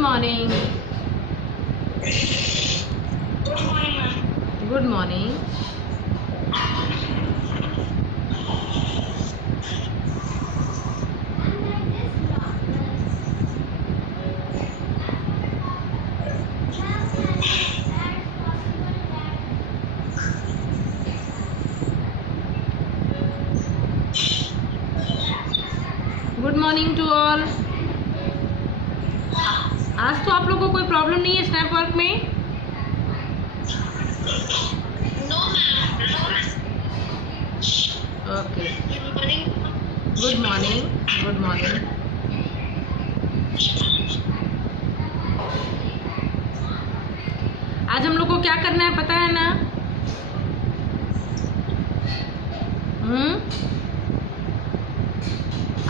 Morning. Good morning. Good morning to all. आज तो आप लोगों को कोई प्रॉब्लम नहीं है स्नैप वर्क में? Okay. Good morning. Good morning. आज हम लोग को क्या करना है पता है ना?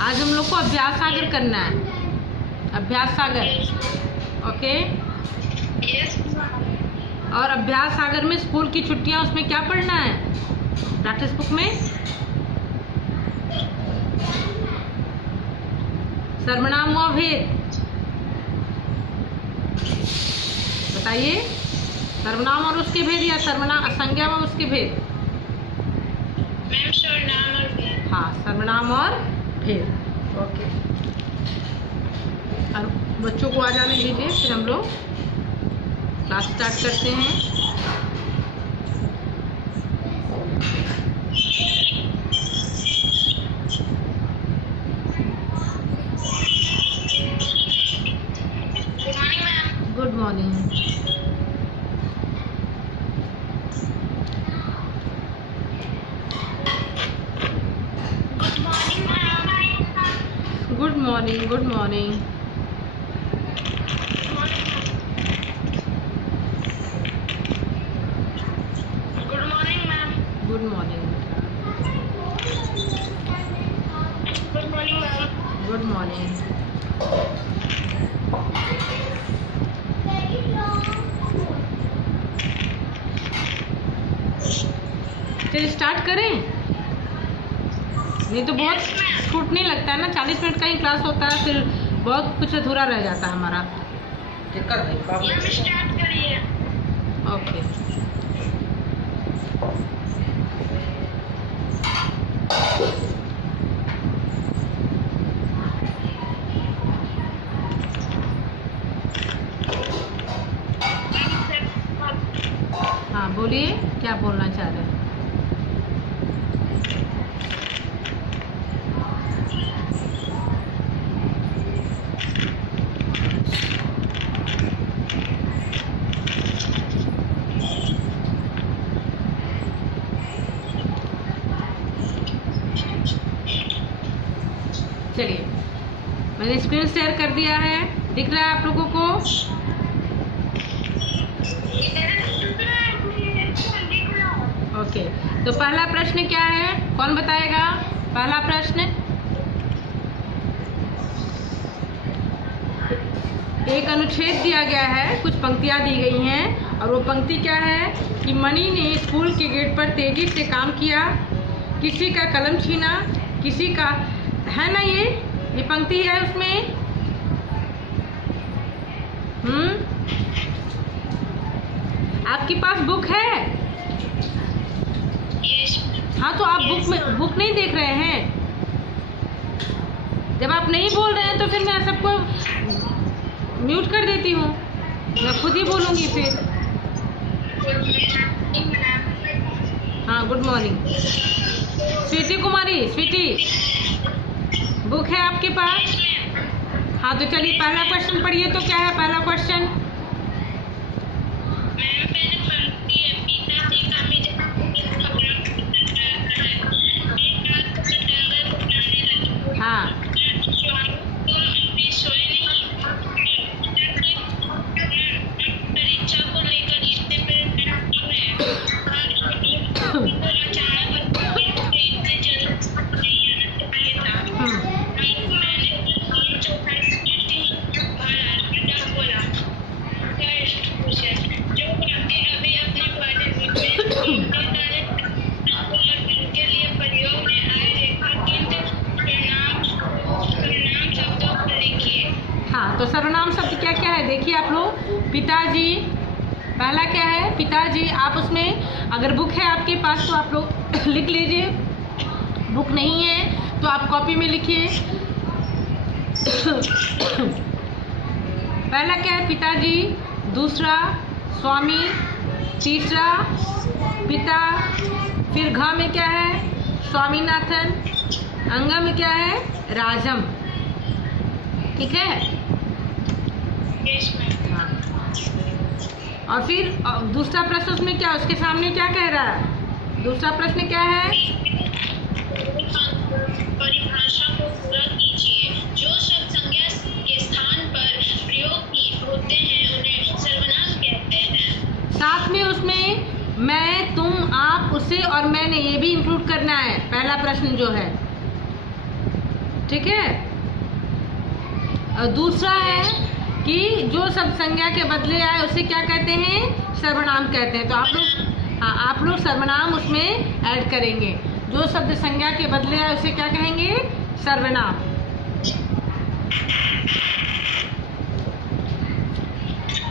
आज हम लोग को अभ्यास सागर करना है। अभ्यास सागर। ओके। और अभ्यास सागर में स्कूल की छुट्टियां, उसमें क्या पढ़ना है प्रैक्टिस बुक में? सर्वनाम व भेद। बताइए, सर्वनाम और उसके भेद या सर्वनाम संज्ञा व उसके भेद? मैम सर्वनाम और भेद। हाँ, सर्वनाम और भेद। ओके। और बच्चों को आ जाने दीजिए, फिर हम लोग क्लास स्टार्ट करते हैं। Good morning. Good morning. Good morning. Good morning ma'am. Good morning. Good morning ma'am. Good morning. चलिए स्टार्ट करें, नहीं तो बहुत छूटने लगता है ना। 40 मिनट का ही क्लास होता है, फिर बहुत कुछ अधूरा रह जाता है हमारा। मैम स्टार्ट करिए। ओके। हाँ बोलिए, क्या बोलना चाह रहे हैं? चलिए, मैंने स्क्रीन शेयर कर दिया है, दिख रहा है आप लोगों को? ओके। तो पहला प्रश्न क्या है, कौन बताएगा? पहला प्रश्न, एक अनुच्छेद दिया गया है, कुछ पंक्तियां दी गई हैं, और वो पंक्ति क्या है कि मणि ने स्कूल के गेट पर तेजी से काम किया, किसी का कलम छीना, किसी का, है ना? ये पंक्ति है उसमें। आपके पास बुक है? हाँ, तो आप बुक नहीं देख रहे हैं? जब आप नहीं बोल रहे हैं तो फिर मैं सबको म्यूट कर देती हूँ, मैं खुद ही बोलूँगी फिर। हाँ, good morning. Sweety Kumari, Sweety, book है आपके पास? हाँ, तो चलिए पहला क्वेश्चन पढ़िए। तो क्या है पहला क्वेश्चन? हाँ, है, देखिए आप लोग, पिताजी। पहला क्या है? पिताजी। आप उसमें अगर बुक है आपके पास तो आप लोग लिख लीजिए, बुक नहीं है तो आप कॉपी में लिखिए। पहला क्या है? पिताजी। दूसरा स्वामी। तीसरा पिता। फिर घ में क्या है? स्वामीनाथन। अंग में क्या है? राजम। ठीक है। हाँ। और फिर दूसरा प्रश्न उसमें क्या, उसके सामने क्या कह रहा है? दूसरा प्रश्न क्या है? परिभाषा को पूरा कीजिए। जो शब्द संज्ञा के स्थान पर प्रयोग होते हैं उन्हें सर्वनाम कहते हैं। साथ में उसमें मैं, तुम, आप, उसे और मैंने ये भी इंक्लूड करना है, पहला प्रश्न जो है। ठीक है। और दूसरा है कि जो शब्द संज्ञा के बदले आए उसे क्या कहते हैं? सर्वनाम कहते हैं। तो आप लोग, हाँ, आप लोग सर्वनाम उसमें ऐड करेंगे। जो शब्द संज्ञा के बदले आए उसे क्या कहेंगे? सर्वनाम।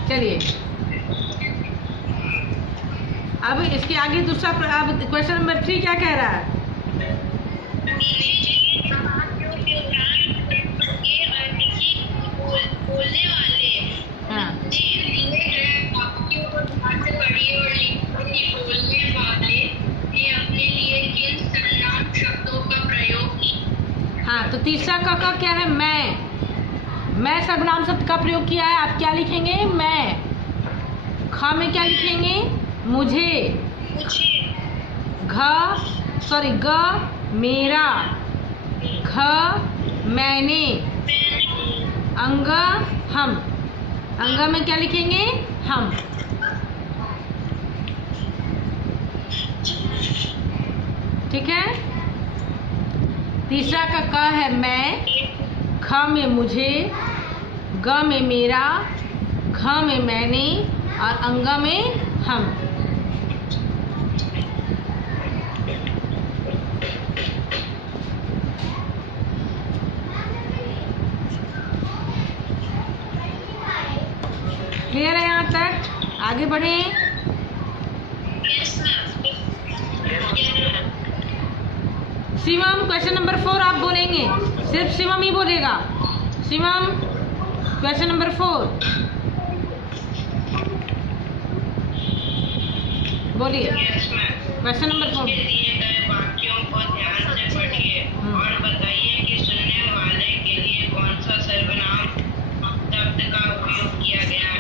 चलिए अब इसके आगे दूसरा, अब क्वेश्चन नंबर 3 क्या कह रहा है? बोलने वाले हाँ, बोलने वाले ने अपने लिए किन सर्वनाम शब्दों का प्रयोग किया? हाँ। तो तीसरा का क्या है? मैं सर्वनाम शब्द का प्रयोग किया है। आप क्या लिखेंगे? मैं। ख में क्या लिखेंगे? मुझे। ग मेरा। घ मैंने। अंग हम। अंग में क्या लिखेंगे? हम। ठीक है। तीसरा का क है मैं, ख में मुझे, ग में मेरा, घ में मैंने और अंग में हम। क्लियर है यहाँ तक? आगे बढ़ें। शिवम, क्वेश्चन नंबर 4 आप बोलेंगे, सिर्फ शिवम ही बोलेगा। शिवम, क्वेश्चन नंबर 4 बोलिए। Question number 4। दिए गए वाक्यों को ध्यान से पढ़िए और बताइए कि सुनने वाले के लिए कौन सा सर्वनाम शब्द का उपयोग किया गया है।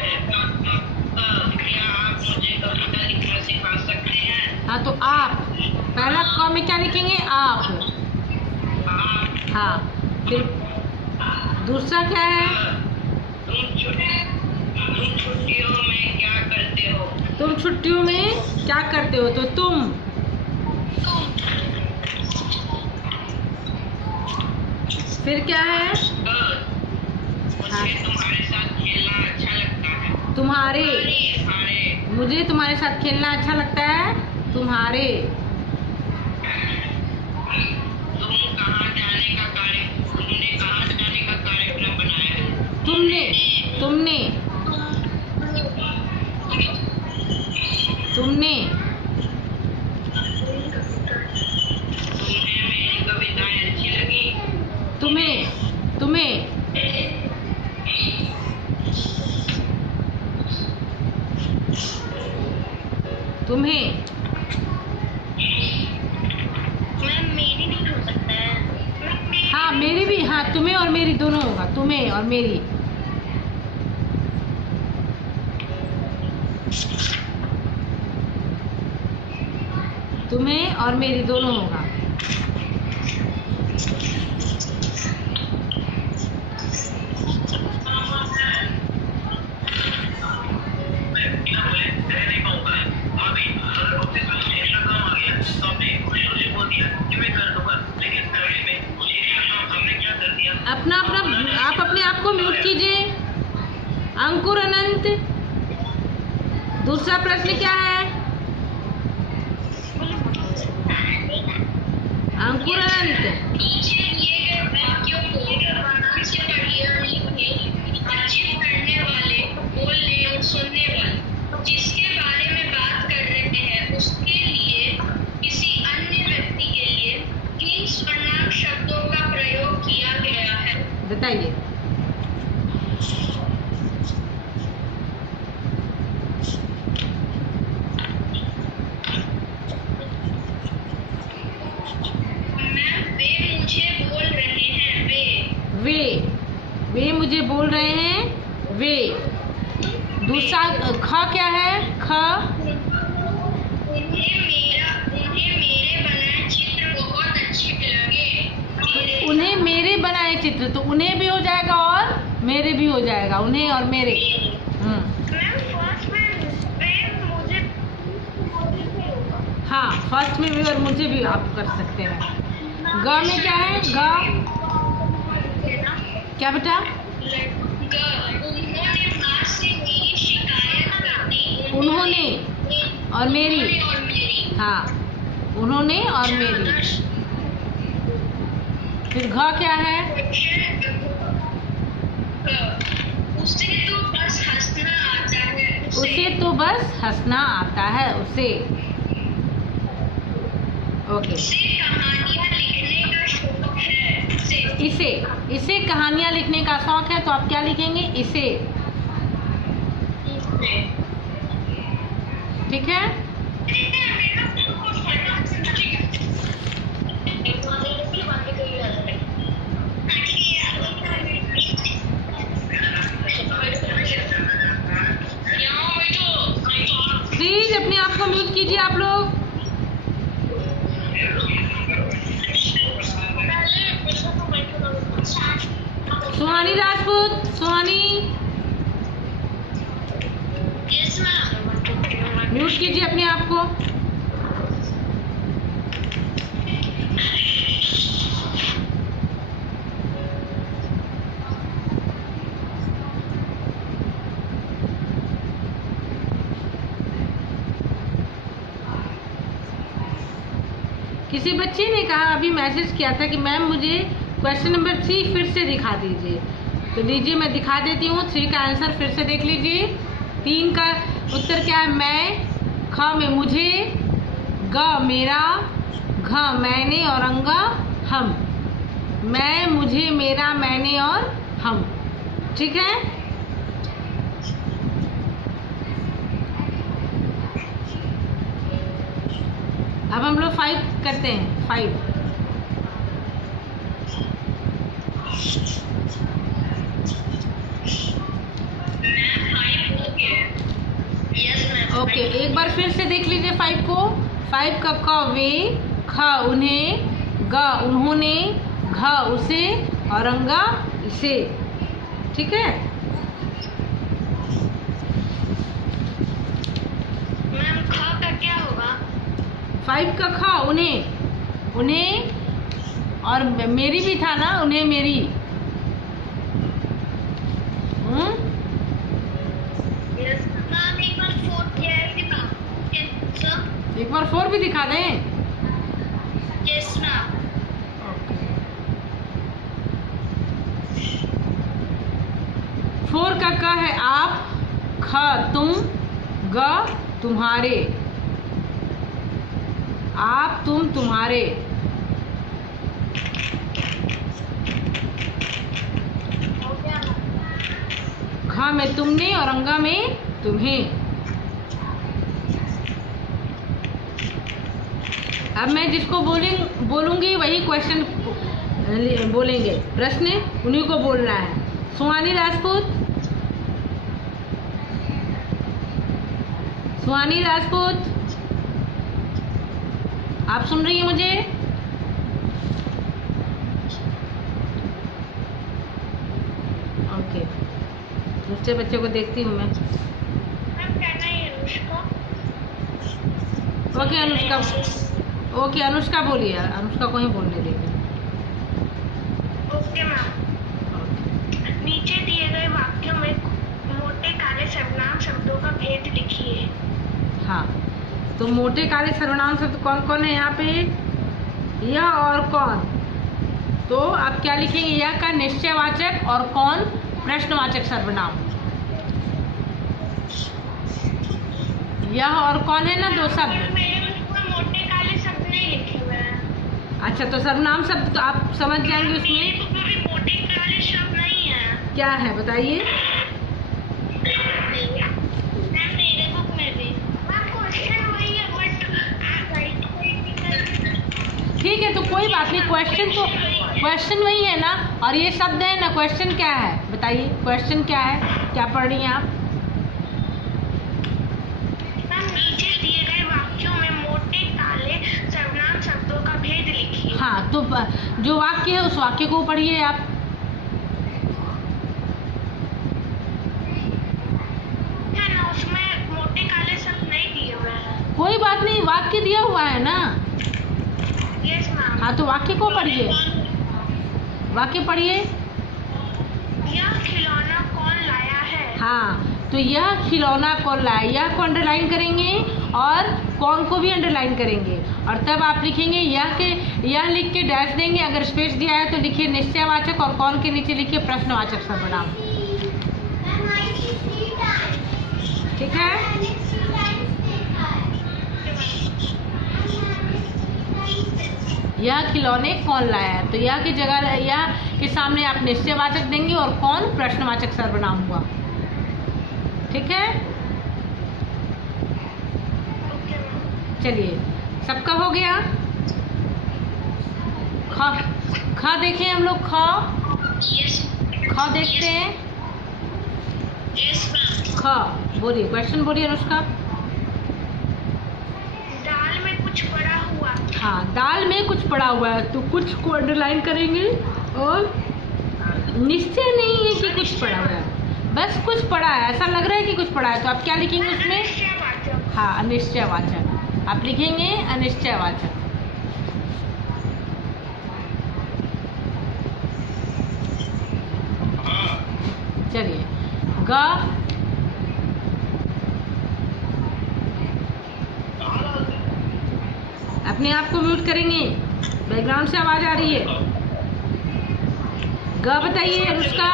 क्या आप मुझे कविता लिखना सिखा सकते हैं? हाँ, तो आप, पहला क में क्या लिखेंगे? आप। हाँ। फिर दूसरा क्या है? तुम छुट्टियों में क्या करते हो? तुम छुट्टियों में क्या करते हो? तो तुम। फिर क्या है? मुझे तुम्हारे साथ खेलना अच्छा लगता है। तुम्हारे। मुझे तुम्हारे साथ खेलना अच्छा लगता है। तुम्हारे। तुमने कहाँ जाने का कार्यक्रम बनाया है? तुमने। तुमने। तुम्हें मेरी कविताएं अच्छी लगी? तुम्हें। मैम मेरी नहीं हो सकता है। हाँ, मेरी भी। हाँ, तुम्हें और मेरी दोनों होगा। तुम्हें और मेरी। तुम्हें और मेरी दोनों होगा। अपना आप अपने आप को म्यूट कीजिए। अंकुर अनंत, दूसरा प्रश्न क्या है? अंकुर अनंत, नीचे दिए गए वाक्यों को ध्यान से पढ़िए और लिखिए। अच्छे पढ़ने वाले वे। दूसरा ख क्या है? ख उन्हें मेरे बनाए चित्र, तो उन्हें भी हो जाएगा और मेरे भी हो जाएगा, उन्हें और मेरे। हाँ, फर्स्ट में भी और मुझे भी आप कर सकते हैं। ग में क्या है? ग क्या बेटा? उन्होंने और मेरी। हाँ, उन्होंने और मेरी। फिर घ क्या है? उसे तो बस हंसना आता है। उसे तो बस हंसना आता है, उसे। ओके। इसे कहानियाँ लिखने का शौक है, तो आप क्या लिखेंगे? इसे। ठीक है। प्लीज अपने आप को म्यूट कीजिए आप लोग। सुहानी राजपूत, सुहानी म्यूट कीजिए अपने आप को। किसी बच्चे ने कहा, अभी मैसेज किया था कि मैम मुझे क्वेश्चन नंबर 3 फिर से दिखा दीजिए। तो लीजिए मैं दिखा देती हूँ। 3 का आंसर फिर से देख लीजिए। 3 का उत्तर क्या है? मैं। ख में मुझे, ग मेरा, घ मैंने और अंगा हम। मैं, मुझे, मेरा, मैंने और हम। ठीक है। अब हम लोग 5 करते हैं। 5 ओके, एक बार फिर से देख लीजिए 5 को। 5 का क वे, ख उन्हें, ग उन्होंने, घ उसे और अंगा इसे। ठीक है। मैम ख का क्या होगा? 5 का ख उन्हें और मेरी भी था ना, उन्हें मेरी। एक बार 4 भी दिखा दें। Yes ma'am. 4 का क है आप, ख तुम, ग तुम्हारे। आप, तुम, तुम्हारे। घ में तुमने और अंगा में तुम्हें। अब मैं जिसको बोलूंगी वही क्वेश्चन बोलेंगे, प्रश्न उन्हीं को बोलना है। सुहानी राजपूत, सुहानी राजपूत, आप सुन रही हैं मुझे? ओके, दूसरे बच्चे को देखती हूँ मैं। ओके अनुष्का, ओके अनुष्का बोलिए। अनुष्का को ही बोलने देंगे। Okay ma'am. नीचे दिए गए वाक्यों में मोटे काले सर्वनाम शब्दों का भेद लिखिए। हाँ, तो मोटे काले सर्वनाम शब्द कौन कौन है यहाँ पे? यह और कौन। तो आप क्या लिखेंगे? यह का निश्चयवाचक और कौन प्रश्नवाचक सर्वनाम। यह और कौन है ना, 2 शब्द। मोटे काले शब्द नहीं लिखे हुए हैं। अच्छा, तो सर्वनाम शब्द तो आप समझ जाएंगे उसमें। मोटे काले शब्द नहीं है। क्या है बताइए? मेरे बुक में भी क्वेश्चन वही है, ठीक है, तो कोई बात नहीं। क्वेश्चन वही है ना, और ये शब्द है ना। क्वेश्चन क्या है बताइए? क्वेश्चन क्या है? क्या पढ़ रही हैं आप? नीचे दिए गए वाक्यों में मोटे ताले सर्वनाम शब्दों का भेद लिखिए। हाँ, तो जो वाक्य है उस वाक्य को पढ़िए आप। है ना, उसमें मोटे काले शब्द नहीं दिए हुए हैं। कोई बात नहीं, वाक्य दिया हुआ है ना। Yes ma'am. हाँ, तो वाक्य को पढ़िए, वाक्य पढ़िए। यह खिलौना कौन लाया है? हाँ, तो यह खिलौना कौन लाया, यह को अंडरलाइन करेंगे और कौन को भी अंडरलाइन करेंगे, और तब आप लिखेंगे यह लिख के डैश देंगे। अगर स्पेस दिया है तो लिखिए निश्चयवाचक, और कौन के नीचे लिखिए प्रश्नवाचक सर्वनाम। ठीक है? यह खिलौने कौन लाया है, तो यह की जगह यह के सामने आप निश्चयवाचक देंगे और कौन प्रश्नवाचक सर्वनाम हुआ। ठीक है? चलिए, सबका हो गया। ख देखें हम लोग, ख देखते हैं। ख बोलिए, क्वेश्चन बोलिए अनुष्का। दाल में कुछ पड़ा हुआ। हाँ, दाल में कुछ पड़ा हुआ है, तो कुछ को अंडरलाइन करेंगे, और निश्चय नहीं है कि कुछ पड़ा हुआ है, बस कुछ पड़ा है, ऐसा लग रहा है कि कुछ पड़ा है, तो आप क्या लिखेंगे उसमें? हाँ, अनिश्चयवाचक आप लिखेंगे, अनिश्चयवाचक। चलिए, ग अपने आप को म्यूट करेंगे, बैकग्राउंड से आवाज आ रही है। ग बताइए अनुष्का।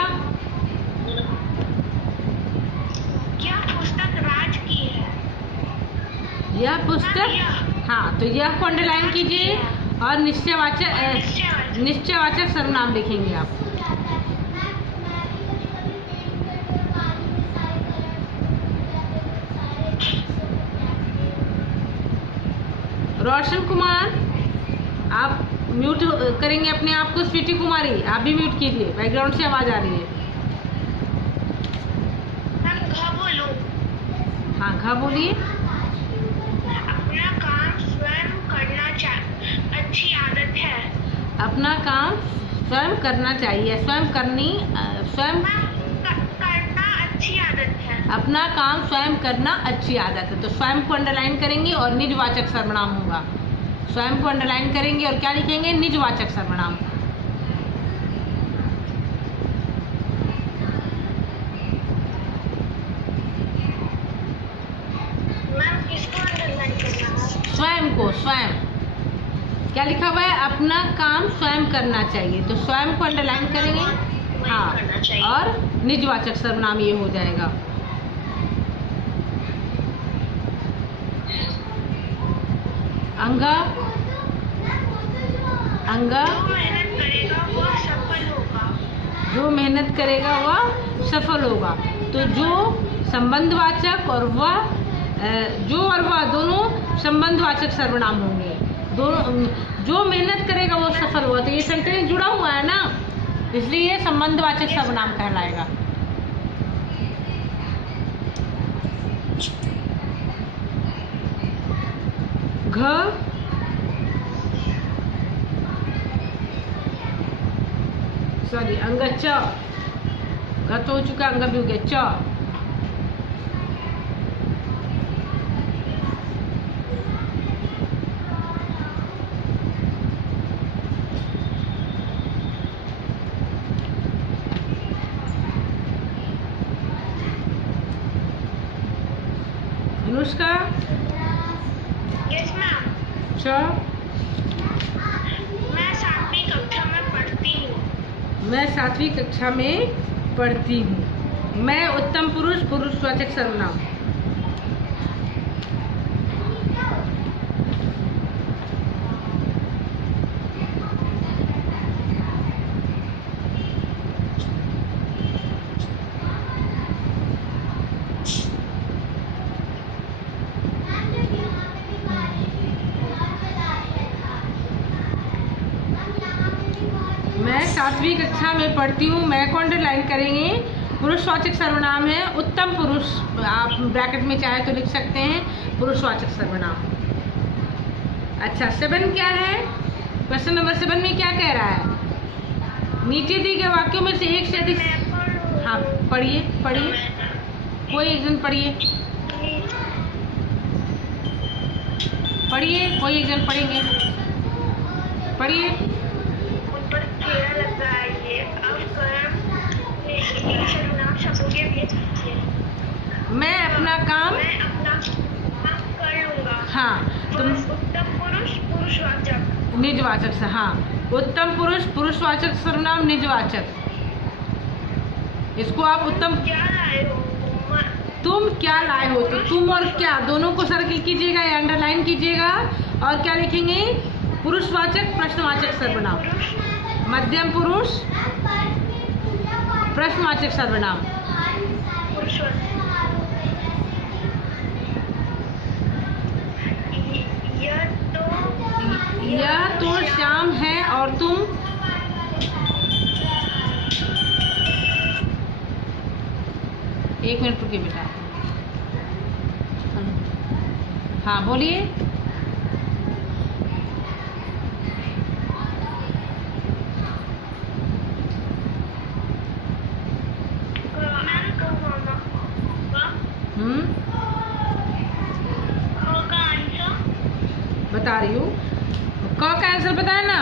क्या पुस्तक राज की है? यह पुस्तक, हाँ, तो यह को अंडरलाइन कीजिए और निश्चयवाचक सर्वनाम लिखेंगे आप। रोशन कुमार, आप म्यूट करेंगे अपने आप को। स्वीटी कुमारी, आप भी म्यूट कीजिए, बैकग्राउंड से आवाज आ रही है। बोलो। हाँ, घ बोलिए। अपना काम स्वयं करना अच्छी आदत है। अपना काम स्वयं करना चाहिए, स्वयं करना अच्छी आदत है। अपना काम स्वयं करना अच्छी आदत है, तो स्वयं को अंडरलाइन करेंगे और निजवाचक सर्वनाम होगा। स्वयं को अंडरलाइन करेंगे और क्या लिखेंगे? निजवाचक सर्वनाम। मैम, किसको अंडरलाइन करना है? स्वयं को, स्वयं क्या लिखा हुआ है? अपना काम स्वयं करना चाहिए, तो स्वयं को अंडरलाइन करेंगे। हाँ, और निजवाचक सर्वनाम ये हो जाएगा। अंगा, अंगा, जो मेहनत करेगा वह सफल होगा। जो मेहनत करेगा वह सफल होगा, तो जो संबंधवाचक और वह, जो और वह दोनों संबंधवाचक सर्वनाम होंगे। दोनों, जो मेहनत करेगा वो सफल होगा, तो ये सेंटेंस जुड़ा हुआ है ना, इसलिए ये संबंधवाचक सर्वनाम कहलाएगा। घ, सॉरी, अंग च, घ तो हो चुका, अंग भी हो गया। च, अनुष्का। Yes ma'am. च, मैं 7वीं कक्षा में पढ़ती हूँ। मैं 7वीं कक्षा में पढ़ती हूँ। मैं उत्तम पुरुष, पुरुषवाचक सर्वनाम। मैं 7वीं कक्षा में पढ़ती हूँ, मैं को अंडरलाइन करेंगे, पुरुषवाचक सर्वनाम है उत्तम पुरुष, आप ब्रैकेट में चाहे तो लिख सकते हैं पुरुषवाचक सर्वनाम। अच्छा 7 क्या है, क्वेश्चन नंबर 7 में क्या कह रहा है, नीचे दिए गए वाक्यों में से एक से अधिक, हाँ पढ़िए पढ़िए, कोई एक जन पढ़िए पढ़िए, कोई एक जन पढ़ेंगे, पढ़िए। ऊपर घेरा लग रहा है ये, अब कर्म सर्वनाम शब्दों के बीच मैं अपना काम, मैं अपना काम कर लूंगा। हाँ तुम उत्तम पुरुष पुरुषवाचक, निजवाचक से, हाँ उत्तम पुरुष पुरुषवाचक सर्वनाम निजवाचक, इसको आप उत्तम, क्या लाए हो? तुम क्या लाए हो, तो तुम और क्या दोनों को सर्किल कीजिएगा या अंडरलाइन कीजिएगा और क्या लिखेंगे, पुरुषवाचक प्रश्नवाचक सर्वनाम, मध्यम पुरुष प्रश्नवाचक सर्वनाम। यह तो श्याम है और तुम, एक मिनट रुकिए बेटा, हाँ बोलिए। बता रही हूँ, क का आंसर बताया ना,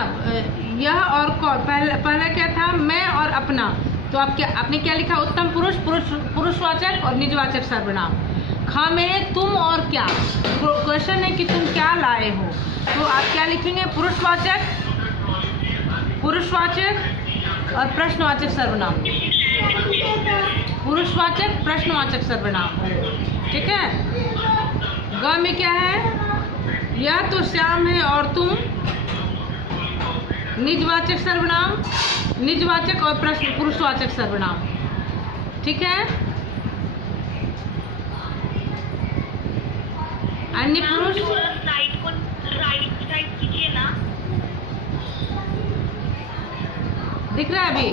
यह और क, पहला क्या था, मैं और अपना, तो आप क्या, आपने क्या लिखा, उत्तम पुरुष पुरुषवाचक और निजवाचक सर्वनाम। ख में तुम और क्या, क्वेश्चन है कि तुम क्या लाए हो, तो आप क्या लिखेंगे, पुरुषवाचक और प्रश्नवाचक सर्वनाम, पुरुषवाचक प्रश्नवाचक सर्वनाम, ठीक है। ग में क्या है, यह तो श्याम है और तुम, निजवाचक सर्वनाम, निजवाचक और प्रश्न पुरुषवाचक सर्वनाम, ठीक है। अन्य पुरुष, राइट कीजिए ना, दिख रहा है अभी,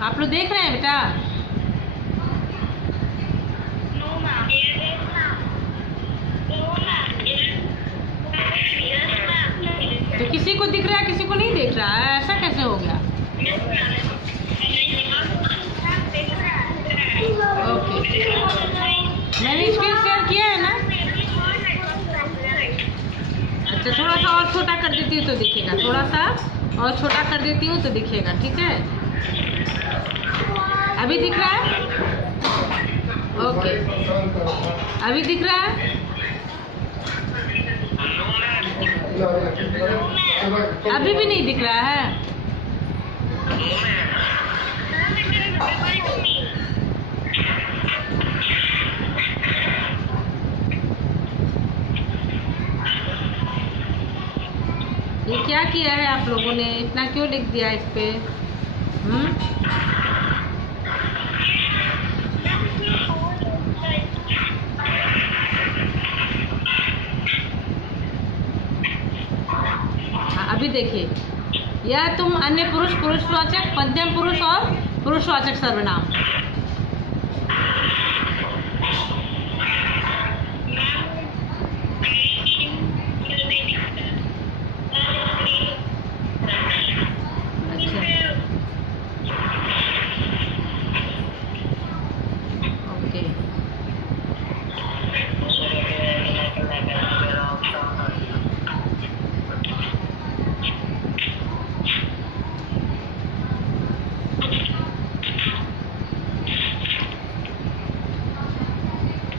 आप लोग देख रहे हैं बेटा, तो किसी को दिख रहा है किसी को नहीं दिख रहा है, ऐसा कैसे हो गया। ओके मैंने स्क्रीन शेयर किया है ना, अच्छा थोड़ा सा और छोटा कर देती हूँ तो दिखेगा, थोड़ा सा और छोटा कर देती हूँ तो दिखेगा, ठीक है। अभी दिख रहा है, ओके अभी दिख रहा है, अभी भी नहीं दिख रहा है, ये क्या किया है आप लोगों ने, इतना क्यों लिख दिया इस पे, अभी देखिए, यह तुम अन्य पुरुष पुरुषवाचक, मध्यम पुरुष और पुरुषवाचक सर्वनाम, ओके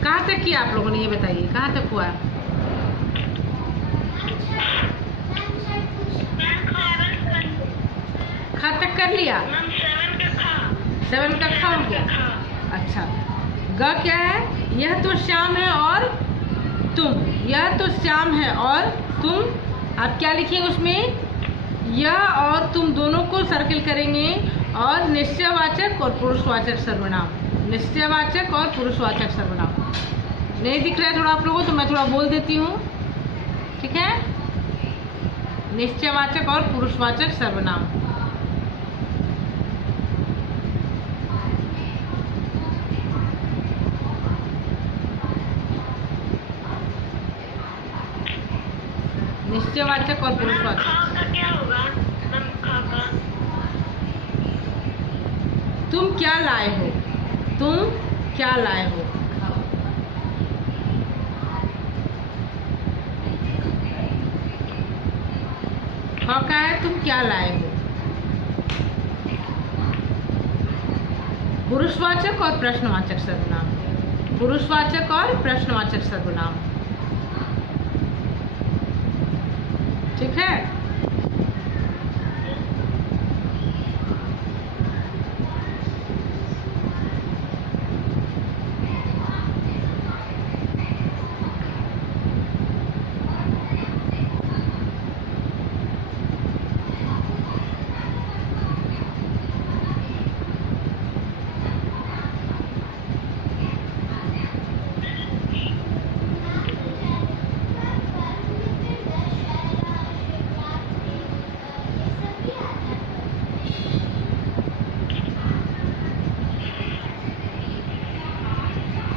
कहाँ तक किया आप लोगों ने, ये बताइए कहाँ तक हुआ, खा तक कर लिया, 7 का खा हो गया, अच्छा। ग क्या है, यह तो श्याम है और तुम, यह तो श्याम है और तुम, आप क्या लिखेंगे उसमें, यह और तुम दोनों को सर्किल करेंगे और निश्चयवाचक और पुरुषवाचक सर्वनाम, निश्चयवाचक और पुरुषवाचक सर्वनाम। नहीं दिख रहा है थोड़ा आप लोगों को तो मैं थोड़ा बोल देती हूँ, ठीक है। निश्चयवाचक और पुरुषवाचक सर्वनाम, निश्चयवाचक और पुरुषवाचक। खा का क्या होगा? मैम खा का तुम क्या लाए हो, तुम क्या लाए हो। हाँ का है तुम क्या लाए हो। पुरुषवाचक और प्रश्नवाचक सर्वनाम, पुरुषवाचक और प्रश्नवाचक सर्वनाम। ठीक है।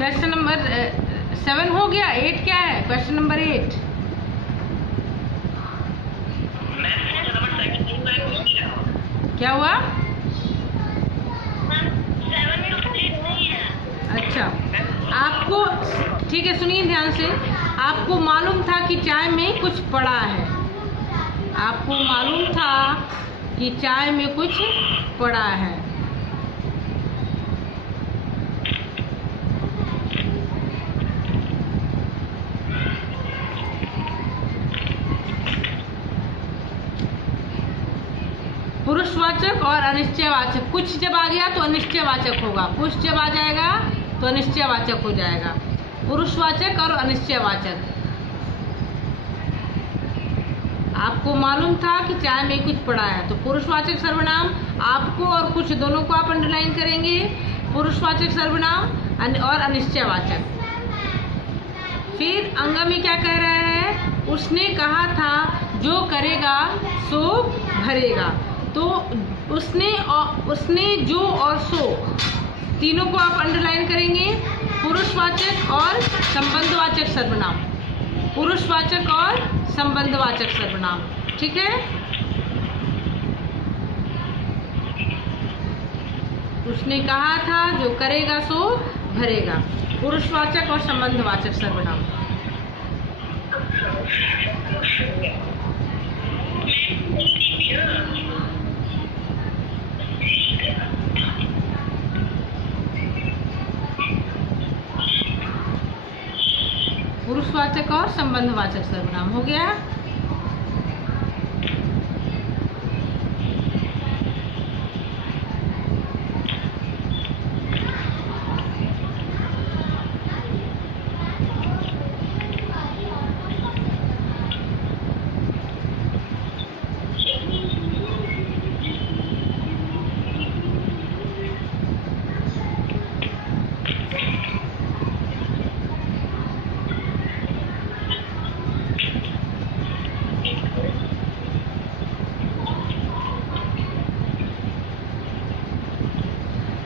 क्वेश्चन नंबर 7 हो गया। 8 क्या है? क्वेश्चन नंबर 8 क्या हुआ? मैम 7 कंप्लीट नहीं है। अच्छा, आपको ठीक है, सुनिए ध्यान से। आपको मालूम था कि चाय में कुछ पड़ा है, आपको मालूम था कि चाय में कुछ पड़ा है। पुरुषवाचक और अनिश्चयवाचक। कुछ जब आ गया तो अनिश्चयवाचक होगा, कुछ जब आ जाएगा तो अनिश्चयवाचक हो जाएगा। पुरुषवाचक और अनिश्चयवाचक। आपको मालूम था कि चाय में कुछ पड़ा है, तो पुरुषवाचक सर्वनाम आपको और कुछ दोनों को आप अंडरलाइन करेंगे। पुरुषवाचक सर्वनाम और अनिश्चयवाचक। फिर अंग में क्या कह रहा है? उसने कहा था जो करेगा सो भरेगा। तो उसने जो और सो तीनों को आप अंडरलाइन करेंगे। पुरुषवाचक और संबंधवाचक सर्वनाम, पुरुषवाचक और संबंधवाचक सर्वनाम। ठीक है। उसने कहा था जो करेगा सो भरेगा। पुरुषवाचक और संबंधवाचक सर्वनाम। पुरुषवाचक और संबंधवाचक सर्वनाम हो गया।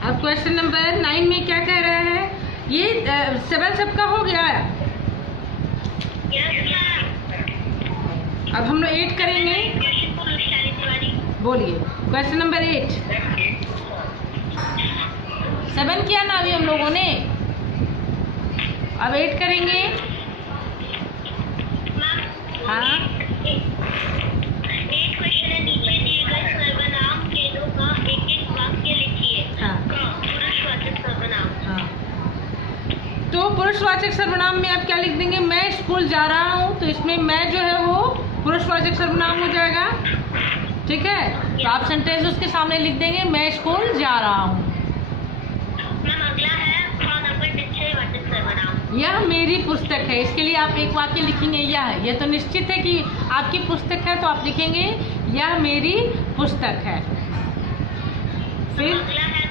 अब क्वेश्चन नंबर 9 में क्या कह रहा है? ये 7 सबका हो गया है। अब हम लोग 8 करेंगे। बोलिए क्वेश्चन नंबर 8। 7 किया ना अभी हम लोगों ने, अब 8 करेंगे। हाँ, तो पुरुषवाचक सर्वनाम में आप क्या लिख देंगे? मैं स्कूल जा रहा हूँ, तो इसमें मैं जो है वो पुरुषवाचक सर्वनाम हो जाएगा। ठीक है, तो आप सेंटेंस उसके सामने लिख देंगे, मैं स्कूल जा रहा हूँ। अगला है निश्चयवाचक सर्वनाम। यह मेरी पुस्तक है। इसके लिए आप एक वाक्य लिखेंगे यह तो निश्चित है कि आपकी पुस्तक है, तो आप लिखेंगे यह मेरी पुस्तक है। फिर अगला है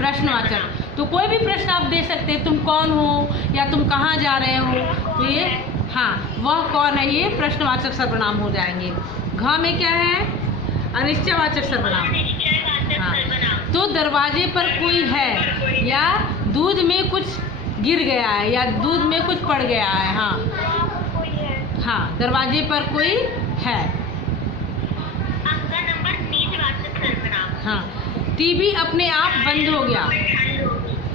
प्रश्नवाचक। तो कोई भी प्रश्न आप दे सकते हैं, तुम कौन हो या तुम कहाँ जा रहे हो, तो ये हाँ वह कौन है, ये प्रश्नवाचक सर्वनाम हो जाएंगे। घ में क्या है? अनिश्चयवाचक सर्वनाम। हाँ, तो दरवाजे पर कोई है, या दूध में कुछ गिर गया है, या दूध में कुछ पड़ गया है। हाँ, हाँ, दरवाजे पर कोई है। अगला नंबर निजवाचक सर्वनाम। हाँ, टीवी अपने आप बंद हो गया।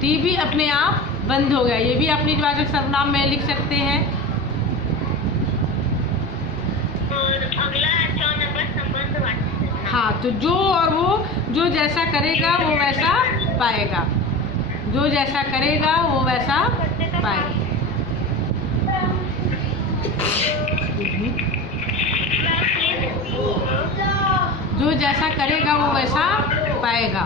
टीवी अपने आप बंद हो गया, ये भी आप निजवाचक सर्वनाम में लिख सकते हैं। और अगला 4 नंबर संबंधवाचक सर्वनाम। हाँ, तो जो और वो, जो जैसा करेगा वो वैसा पाएगा। जो जैसा करेगा वो वैसा पाएगा। जो जैसा करेगा वो वैसा पाएगा।